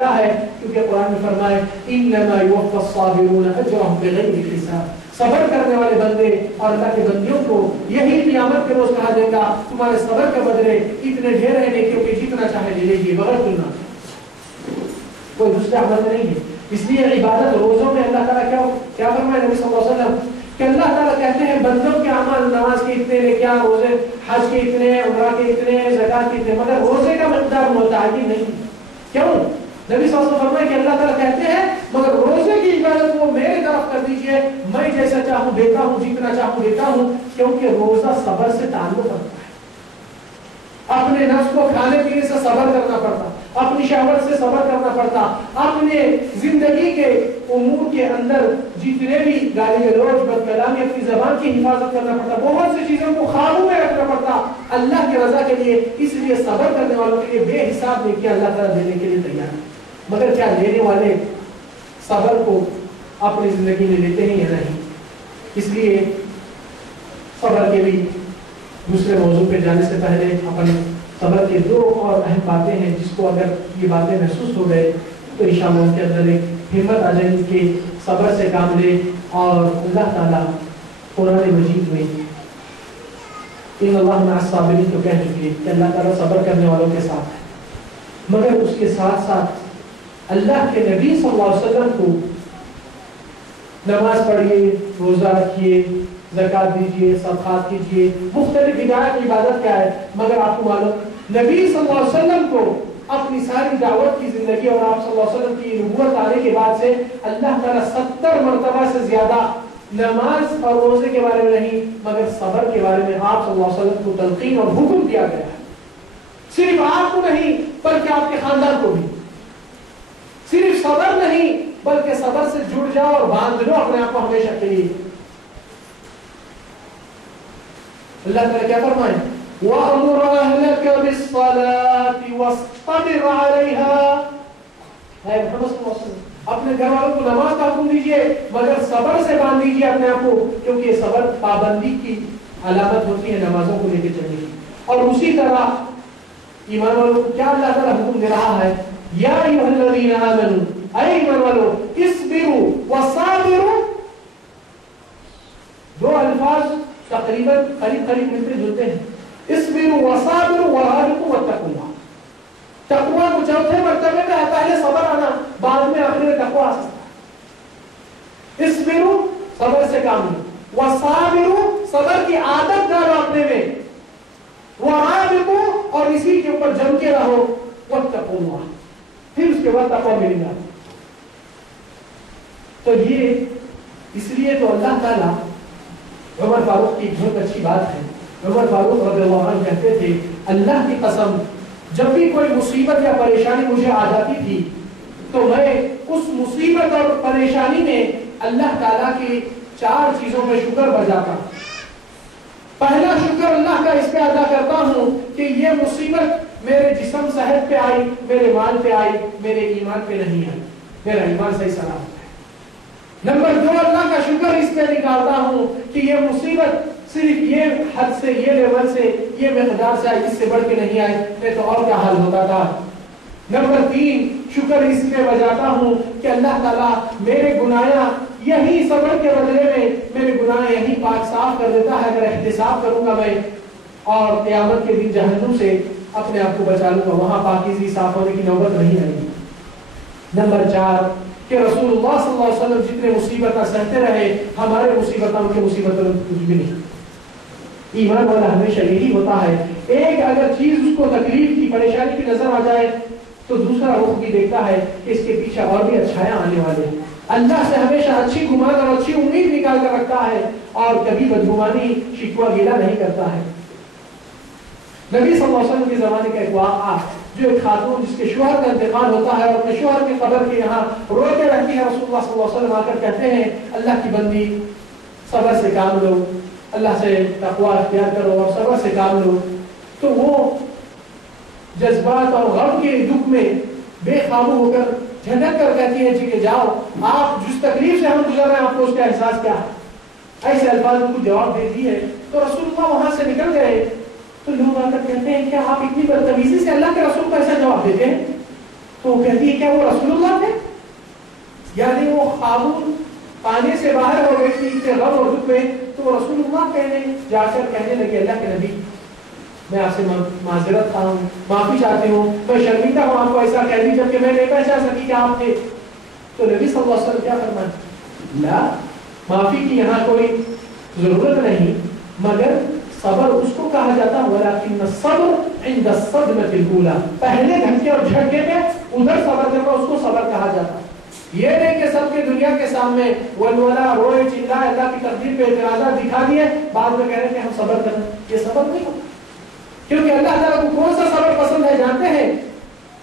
ہے کیونکہ قرآن میں فرمائے انما یوفی الصابرون اجرهم بغیر حساب. صبر کرنے والے بندے اور اللہ کے بندیوں کو یہی قیامت کے روز کہا دے گا تمہارے صبر کے بدلے اتنے ڈھیر ہیں نیکیوں کے جتنا چاہے لے لیجیے بغیر تلنا. کوئی دوسرا عمل نہیں ہے. اس لیے عبادت روزوں میں اللہ تعالیٰ کیا فرمائے نبی صلی اللہ علیہ وسلم کہ اللہ تعالیٰ کہتے ہیں بندوں کے اعمال نماز کے اتنے لے کیا روزے حج کے اتنے عمرہ کے اتنے زکات کے اتنے مگر روزے کا مقدار متعین نہیں. کیوں؟ نبی صلی اللہ علیہ وسلم فرمائے کہ اللہ تعالیٰ کہتے ہیں مگر روزے کی عبادت کو میرے طرف کر دیجئے میں جیسا چاہوں دیتا ہوں جتنا چاہوں دیتا ہوں کیونکہ روزہ صبر سے تعلق رکھتا ہے. اپنے نفس کو کھانے پینے سے صبر کرنا پڑتا اپنی شہوت سے صبر کرنا پڑتا اپنے زندگی کے امور کے اندر جتنے بھی گالی گلوچ بد کلامی اپنی زبان کی حفاظت کرنا پڑتا بہت سی چیزوں کو قابو میں رکھنا پڑتا اللہ کی رضا کے لیے. اس لیے صبر کرنے والوں کے لیے بے حساب نیکیاں اللہ تعالیٰ دینے کے لیے تیار ہے. مگر کیا لینے والے صبر کو اپنی زندگی میں لیتے ہیں یا نہیں؟ اس لیے صبر کے بھی دوسرے موضوع پہ جانے سے پہلے اپنے صبر کے دو اور اہم باتیں ہیں جس کو اگر یہ باتیں محسوس ہو گئے تو انشاءاللہ ان کے اندر ایک ہمت آ جائے گی کہ صبر سے کام لے. اور اللہ تعالیٰ قرآن مجید میں ان اللہ مع الصابرین تو کہہ چکی کہ اللہ تعالیٰ صبر کرنے والوں کے ساتھ ہے. مگر اس کے ساتھ ساتھ اللہ کے نبی صلی اللہ علیہ وسلم کو نماز پڑھیے روزہ رکھیے زکات دیجیے صدقات کیجیے مختلف ہدایت کی عبادت کیا ہے مگر آپ کو معلوم نبی صلی اللہ علیہ وسلم کو اپنی ساری دعوت کی زندگی اور آپ صلی اللہ علیہ وسلم کی نبوت آنے کے بعد سے اللہ تعالیٰ 70 مرتبہ سے زیادہ نماز اور روزے کے بارے میں نہیں مگر صبر کے بارے میں آپ صلی اللہ علیہ وسلم کو تلقین اور حکم دیا گیا ہے. صرف آپ کو نہیں بلکہ آپ کے خاندان کو بھی. صرف صبر نہیں بلکہ صبر سے جڑ جاؤ اور باندھ لو اپنے آپ کو ہمیشہ کے لیے. اللہ تعالیٰ کیا فرمائے وَأَمُرَ أَهْلَكَ بِالصَّلَاةِ وَاصْطَبِرْ عَلَيْهَا. اے محمد صلی اللہ علیہ وسلم اپنے گھر والوں کو نماز کا حکم دیجیے مگر صبر سے باندھ دیجیے اپنے آپ کو کیونکہ صبر پابندی کی علامت ہوتی ہے نمازوں کو لے کے چلنے کی. اور اسی طرح ایمان والوں کو کیا اللہ تعالیٰ حکم دے رہا ہے یا ایھا الذین آمنوا اے ایمان والو اصبروا وصابروا. دو الفاظ تقریباً قریب ملتے جلتے ہیں. اصبروا وصابروا ورابطوا واتقوا اللہ. تقویٰ کو چوتھے مرتبے میں پہلے صبر آنا بعد میں آخر میں تقویٰ آ سکتا ہے. اصبروا صبر سے کام لو وصابروا صبر کی عادت ڈالو اپنے میں ورابطوا اور اسی کے اوپر جم کے رہو واتقوا اللہ پھر اس کے بعد تقویٰ ملے گا. تو یہ اس لیے تو اللہ تعالیٰ عمر فاروق کی بہت اچھی بات ہے. عمر فاروق رضی اللہ عنہ کہتے تھے اللہ کی قسم جب بھی کوئی مصیبت یا پریشانی مجھے آ جاتی تھی تو میں اس مصیبت اور پریشانی میں اللہ تعالیٰ کی 4 چیزوں میں شکر بجاتا. پہلا شکر اللہ کا اس پہ ادا کرتا ہوں کہ یہ مصیبت میرے جسم صحت پہ آئی میرے مال پہ آئی میرے ایمان پہ نہیں آئی میرا ایمان صحیح سلامت ہے. نمبر 2 اللہ کا شکر اس پہ نکالتا ہوں کہ یہ مصیبت صرف یہ حد سے یہ لیول سے یہ مقدار سے آئی اس سے بڑھ کے نہیں آئی میں تو اور کیا حال ہوتا تھا. نمبر 3 شکر اس پہ بجاتا ہوں کہ اللہ تعالیٰ میرے گناہ یہی صبر کے بدلے میں میرے گناہ یہی پاک صاف کر دیتا ہے. اگر احتساب کروں گا میں اور قیامت کے دن جہنم سے اپنے آپ کو بچا لوں گا وہاں پاکیزگی صاف ہونے کی نوبت نہیں آئے گی. نمبر 4 کہ رسول اللہ صلی اللہ علیہ وسلم جتنے مصیبتیں سہتے رہے ہمارے مصیبتیں ان کے مصیبتوں کچھ بھی نہیں. ایمان والا ہمیشہ یہی ہوتا ہے ایک اگر چیز اس کو تکلیف کی پریشانی کی نظر آ جائے تو دوسرا رخ بھی دیکھتا ہے کہ اس کے پیچھے اور بھی اچھائیاں آنے والے ہیں. اللہ سے ہمیشہ اچھی گمان اور اچھی امید نکال کر رکھتا ہے اور کبھی بدگمانی شکوہ گیلا نہیں کرتا ہے. نبی صلی اللہ علیہ وسلم کے زمانے کا ایک واقعہ جو ایک خاتون جس کے شوہر کا انتقال ہوتا ہے اور اپنے شوہر کی قبر کے یہاں روتے رہتی ہے رسول اللہ صلی اللہ علیہ وسلم آ کر کہتے ہیں اللہ کی بندی صبر سے کام لو اللہ سے تقویٰ اختیار کرو اور صبر سے کام لو. تو وہ جذبات اور غم کے دکھ میں بے قابو ہو کر جھٹک کر کہتی ہے جی کہ جاؤ آپ جس تکلیف سے ہم گزر رہے ہیں آپ کو اس کا احساس کیا ہے. ایسے الفاظ کو جواب دیتی ہے تو رسول اللہ وہاں سے نکل گئے تو لوگ آ کر کہتے ہیں کہ آپ اتنی بدتمیزی سے اللہ کے رسول کو ایسا جواب دیتے ہیں. تو وہ کہتی ہے کیا وہ رسول اللہ تھے؟ یعنی وہ قابو پانے سے باہر ہو گئی تھی اتنے غم اور دکھ میں، تو وہ رسول اللہ کہنے جا کر کہنے لگے اللہ کے نبی میں آپ سے معذرت خواہ ہوں، معافی چاہتی ہوں، میں شرمندہ ہوں آپ کو ایسا کہہ دی جبکہ میں نہیں پہچان سکی کہ آپ تھے۔ تو نبی صلی اللہ علیہ وسلم کیا فرمایا؟ لا، معافی کی یہاں کوئی ضرورت نہیں، مگر صبر اس کو کہا جاتا ہے ولیکن الصبر عند الصدمۃ الاولى، پہلے دھکے اور جھٹکے پہ ادھر صبر کرنا اس کو صبر کہا جاتا ہے۔ یہ نہیں کہ سب کے دنیا کے سامنے ولولا روئے چلائے اللہ کی تقدیر پہ اعتراضات دکھا دیے بعد میں کہہ رہے کہ ہم صبر کریں، یہ صبر نہیں ہوتا، کیونکہ اللہ تعالیٰ کو کون سا صبر پسند ہے جانتے ہیں؟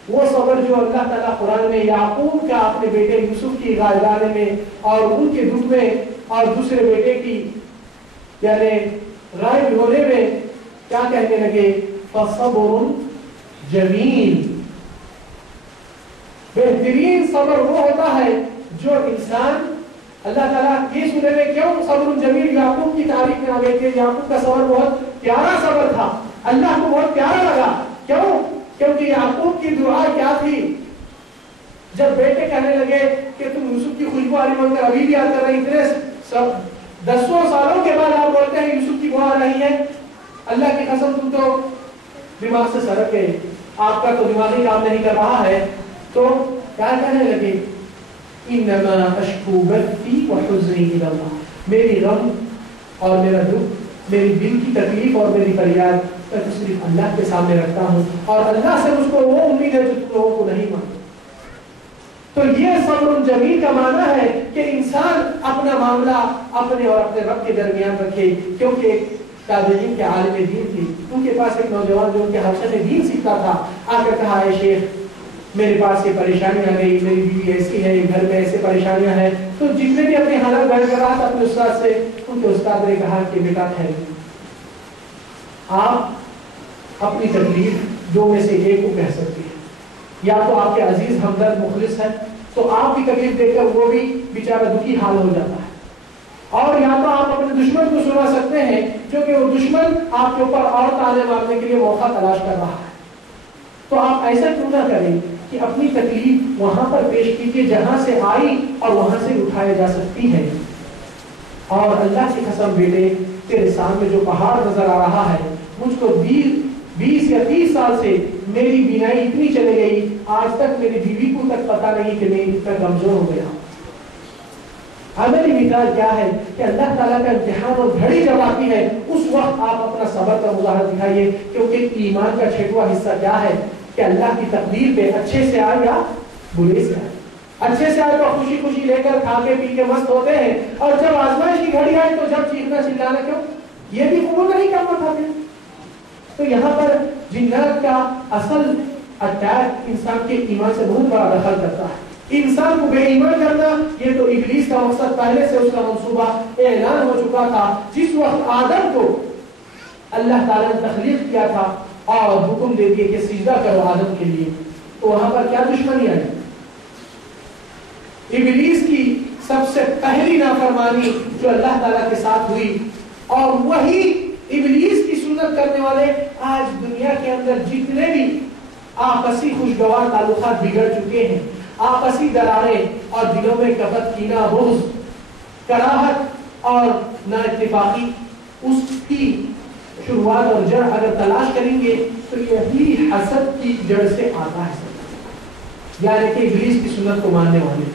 وہ صبر جو اللہ تعالیٰ قرآن میں یعقوب کا اپنے بیٹے یوسف کی غائبانے میں اور ان کے دکھ میں اور دوسرے بیٹے کی یعنی غائب ہونے میں کیا کہنے لگے؟ فصبر جمیل، بہترین صبر وہ ہوتا ہے جو انسان اللہ تعالیٰ یہ سنے میں کیوں صبر جمیل یعقوب کی تعریف میں آ گئی کہ یعقوب کا صبر بہت پیارا صبر تھا، اللہ کو بہت پیارا لگا، کیوں؟ کیونکہ یعقوب کی دعا کیا تھی؟ جب بیٹے کہنے لگے کہ تم یوسف کی خوشبو آ رہی بول کر ابھی بھی یاد کر رہے اتنے دسوں سالوں کے بعد آپ بولتے ہیں یوسف کی دعا آ رہی ہے، اللہ کی قسم تم تو دماغ سے سرک گئے، آپ کا تو دماغی کام نہیں کر رہا ہے۔ تو کیا کہنے لگے؟ انما اشکو بثی وحزنی الی اللہ، میری غم اور میرا دکھ، میری دل کی تکلیف اور میری فریاد میں تو صرف اللہ کے سامنے رکھتا ہوں، اور اللہ سے مجھ کو وہ امید ہے جو تم لوگوں کو نہیں مانتے۔ تو یہ صبر جمیل کا معنی ہے کہ انسان اپنا معاملہ اپنے اور اپنے رب کے درمیان رکھے، کیونکہ ایک تابعین کے عالم دین تھی، ان کے پاس ایک نوجوان جو ان کے حلقے میں دین سیکھتا تھا، آ کر کہا اے شیخ میرے پاس یہ پریشانی آ گئی، میری بیوی ایسی ہے، گھر میں ایسے پریشانیاں ہیں۔ تو جتنے بھی اپنی حالت بیان کر رہا تھا اپنے استاد سے، ان کے استاد نے کہا کہ بیٹا ٹھہر، آپ اپنی تکلیف دو میں سے ایک کو کہہ سکتے ہیں، یا تو آپ کے عزیز ہمدرد مخلص ہے تو آپ کی تکلیف دیکھ کر وہ بھی بیچارہ دکھی حال ہو جاتا ہے، اور یا تو آپ اپنے دشمن کو سنا سکتے ہیں جو کہ وہ دشمن آپ کے اوپر اور تانے مارنے کے لیے موقع تلاش کر رہا ہے۔ تو آپ ایسا کیوں نہ کریں کہ اپنی تکلیف وہاں پر پیش کیجیے جہاں سے آئی اور وہاں سے اٹھایا جا سکتی ہے۔ اور اللہ کی قسم بیٹے تیرے سامنے جو پہاڑ نظر آ رہا ہے، مجھ کو 20 یا 30 سال سے میری بینائی اتنی چلے گئی، آج تک میری بیوی کو تک پتا نہیں کہ میں اتنا کمزور ہو گیا۔ عملی مثال کیا ہے کہ اللہ تعالیٰ کا امتحان اور گھڑی جب آتی ہے اس وقت آپ اپنا صبر کا مظاہرہ دکھائیے، کیونکہ ایمان کا چھٹواں حصہ کیا ہے کہ اللہ کی تقدیر پہ اچھے سے آئے یا برے سے آئے۔ اچھے سے آئے تو خوشی خوشی لے کر کھا کے پی کے مست ہوتے ہیں، اور جب آزمائش کی گھڑی آئے تو جب چیخنا چلانا کیوں؟ یہ بھی قبول نہیں کرنا تھا۔ تو یہاں پر جنات کا اصل اٹیک انسان کے ایمان سے بہت بڑا دخل کرتا ہے۔ انسان کو بے ایمان کرنا یہ تو ابلیس کا مقصد پہلے سے اس کا منصوبہ اعلان ہو چکا تھا۔ جس وقت آدم کو اللہ تعالیٰ نے تخلیق کیا تھا اور حکم دے دیے کہ سجدہ کرو آدم کے لیے، تو وہاں پر کیا دشمنی آئی؟ ابلیس کی سب سے پہلی نافرمانی جو اللہ تعالیٰ کے ساتھ ہوئی، اور وہی ابلیس کی سنت کرنے والے آج دنیا کے اندر جتنے بھی آپسی خوشگوار تعلقات بگڑ چکے ہیں، آپسی دراریں اور دلوں میں کپت، کینہ، بغض، کراہت اور نااتفاقی، اس کی شروعات اور جڑ اگر تلاش کریں گے تو یہی حسد کی جڑ سے آتا ہے، یعنی کہ ابلیس کی سنت کو ماننے والے۔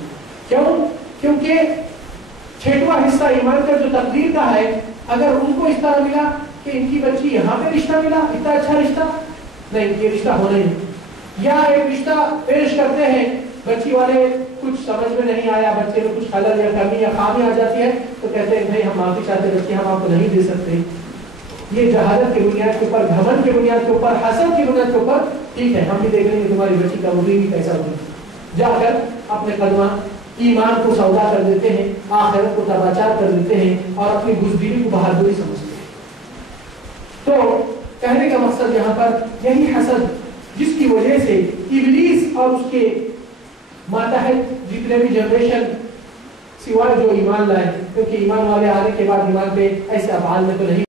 کیوں؟ کیونکہ چھٹواں حصہ ایمان کا جو تقدیر کا ہے، اگر ان کو اس طرح ملا کہ ان کی بچی یہاں پہ رشتہ ملا، اتنا اچھا رشتہ نہیں، یہ رشتہ ہونا ہی نہیں، یا ایک رشتہ پیش کرتے ہیں، بچی والے کچھ سمجھ میں نہیں آیا، بچے میں کچھ خلل یا کمی یا خامی آ جاتی ہے تو کہتے ہیں بھائی ہم معافی چاہتے بچی ہم آپ کو نہیں دے سکتے۔ یہ جہالت کی بنیاد کے اوپر، گھمنڈ کی بنیاد کے اوپر، حسد کی بنیاد کے اوپر، ٹھیک ہے ہم بھی دیکھ لیں گے تمہاری بچی کا روی بھی کیسا ہوگی، جا کر اپنے قدمہ ایمان کو سودا کر دیتے ہیں، آخرت کو تباچار کر دیتے ہیں اور اپنی بزدلی کو بہادری سمجھتے ہیں۔ تو کہنے کا مقصد یہاں پر یہی حسد جس کی وجہ سے ابلیس اور اس کے ماتحت جتنے بھی جنریشن سوائے جو ایمان لائے، کیونکہ ایمان والے آنے کے بعد ایمان پہ ایسے افعال میں تو نہیں